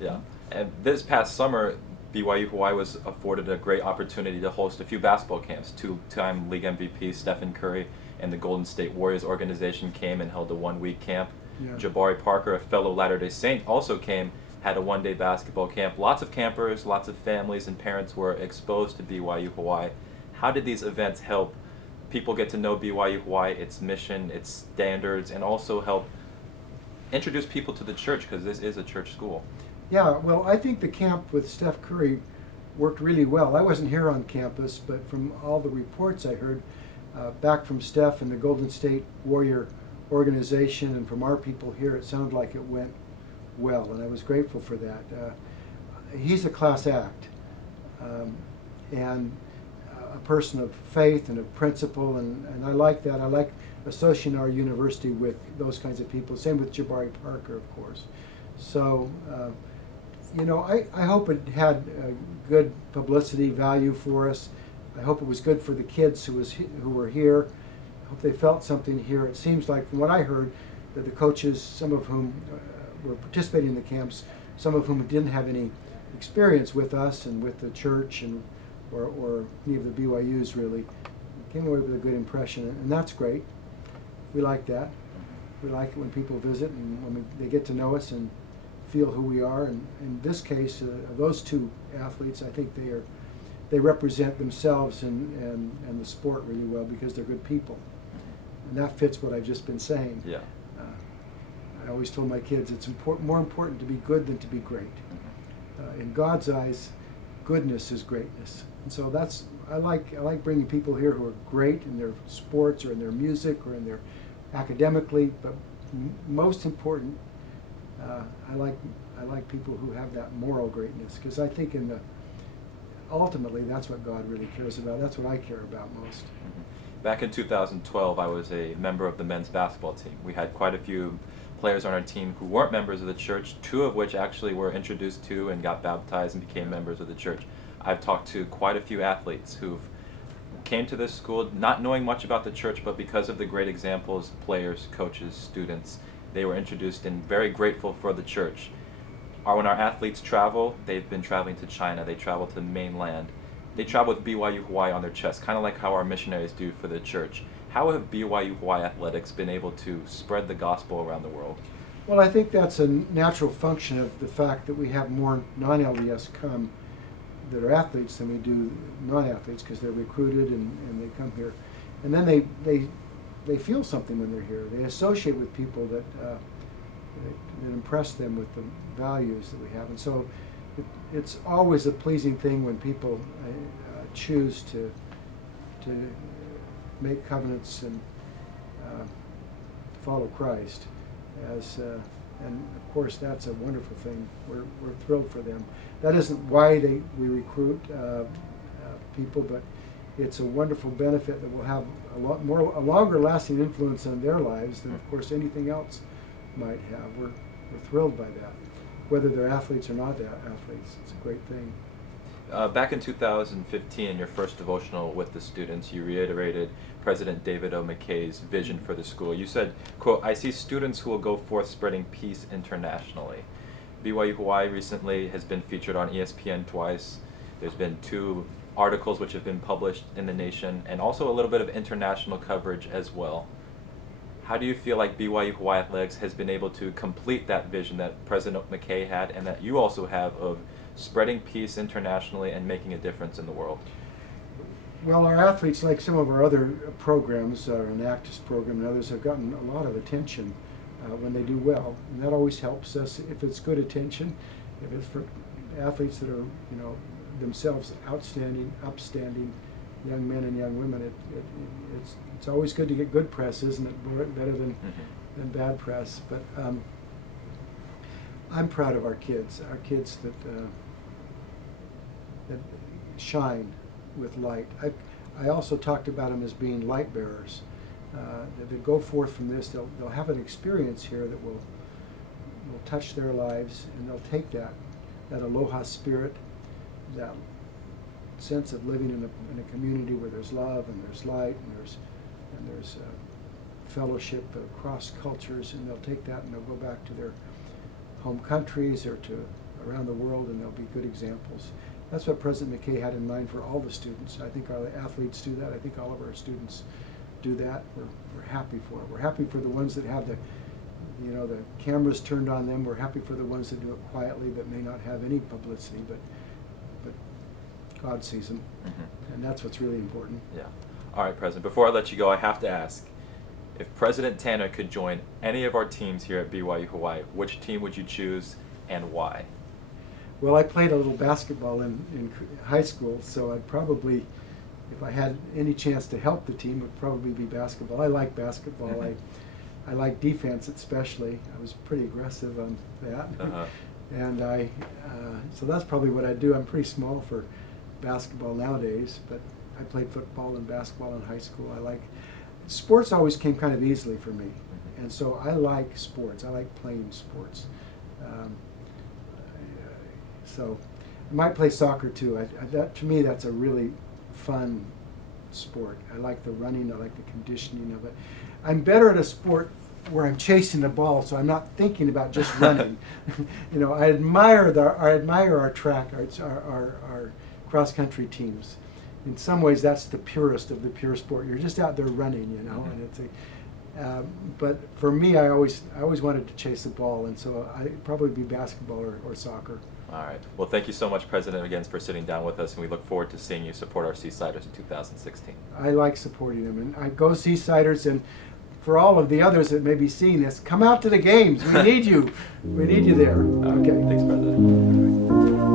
Yeah. And this past summer, BYU-Hawaii was afforded a great opportunity to host a few basketball camps. Two-time league MVP Stephen Curry and the Golden State Warriors organization came and held a one-week camp. Yeah. Jabari Parker, a fellow Latter-day Saint, also came, had a one-day basketball camp. Lots of campers, lots of families and parents were exposed to BYU-Hawaii. How did these events help people get to know BYU-Hawaii, its mission, its standards, and also help introduce people to the church, because this is a church school? Yeah, well, I think the camp with Steph Curry worked really well. I wasn't here on campus, but from all the reports I heard back from Steph and the Golden State Warrior organization and from our people here, it sounded like it went well, and I was grateful for that. He's a class act, and a person of faith and of principle, and I like that. I like associating our university with those kinds of people. Same with Jabari Parker, of course. So, I hope it had good publicity value for us. I hope it was good for the kids who were here. I hope they felt something here. It seems like, from what I heard, that the coaches, some of whom were participating in the camps, some of whom didn't have any experience with us and with the church or any of the BYUs really, came away with a good impression, and that's great. We like that. We like it when people visit and when they get to know us and feel who we are. And in this case, those two athletes, I think they represent themselves and the sport really well because they're good people, and that fits what I've just been saying. Yeah. I always told my kids it's more important to be good than to be great. In God's eyes, goodness is greatness, and so I like bringing people here who are great in their sports or in their music or in their academically, but most important, I like people who have that moral greatness, because I think ultimately that's what God really cares about. That's what I care about most. Back in 2012, I was a member of the men's basketball team. We had quite a few players on our team who weren't members of the church, two of which actually were introduced to and got baptized and became members of the church. I've talked to quite a few athletes who've came to this school not knowing much about the church, but because of the great examples, players, coaches, students, they were introduced and very grateful for the church. When our athletes travel, they've been traveling to China, they travel to the mainland. They travel with BYU-Hawaii on their chest, kind of like how our missionaries do for the church. How have BYU-Hawaii athletics been able to spread the gospel around the world? Well, I think that's a natural function of the fact that we have more non-LDS come that are athletes than we do non-athletes, because they're recruited and they come here. And then they feel something when they're here. They associate with people that impress them with the values that we have. And so it's always a pleasing thing when people choose to make covenants and follow Christ. And of course, that's a wonderful thing. We're thrilled for them. That isn't why we recruit people, but it's a wonderful benefit that will have a longer lasting influence on their lives than, of course, anything else might have. We're thrilled by that, whether they're athletes or not athletes. It's a great thing. Back in 2015, in your first devotional with the students, you reiterated President David O. McKay's vision for the school. You said, quote, "I see students who will go forth spreading peace internationally." BYU-Hawaii recently has been featured on ESPN twice. There's been 2 articles which have been published in the nation, and also a little bit of international coverage as well. How do you feel like BYU-Hawaii Athletics has been able to complete that vision that President McKay had and that you also have of spreading peace internationally and making a difference in the world? Well, our athletes, like some of our other programs, our Enactus program and others, have gotten a lot of attention when they do well, and that always helps us if it's good attention. If it's for athletes that are, themselves outstanding, upstanding young men and young women, it's always good to get good press, isn't it? Better than bad press. But I'm proud of our kids that shine with light. I also talked about them as being light bearers. That they go forth from this, they'll have an experience here that will touch their lives, and they'll take that aloha spirit, that sense of living in a community where there's love and there's light and there's fellowship across cultures, and they'll take that and they'll go back to their home countries or to around the world, and they'll be good examples. That's what President McKay had in mind for all the students. I think our athletes do that. I think all of our students do that. We're happy for it. We're happy for the ones that have the cameras turned on them. We're happy for the ones that do it quietly, that may not have any publicity, but God sees them, and that's what's really important. Yeah. All right, President, before I let you go, I have to ask, if President Tanner could join any of our teams here at BYU-Hawaii, which team would you choose and why? Well, I played a little basketball in high school, so I'd probably, if I had any chance to help the team, it would probably be basketball. I like basketball. I like defense especially. I was pretty aggressive on that. And so that's probably what I'd do. I'm pretty small for basketball nowadays, but I played football and basketball in high school. Sports always came kind of easily for me, and so I like sports. I like playing sports. So I might play soccer too. To me, that's a really fun sport. I like the running. I like the conditioning of it. I'm better at a sport where I'm chasing the ball, so I'm not thinking about just running. I admire our track, our cross country teams. In some ways, that's the purest of the pure sport. You're just out there running, and it's but for me, I always wanted to chase the ball, and so I'd probably be basketball or soccer. All right. Well, thank you so much, President, again, for sitting down with us, and we look forward to seeing you support our Seasiders in 2016. I like supporting them, and I go Seasiders, and for all of the others that may be seeing this, come out to the games. We need you. We need you there. Okay. Thanks, President.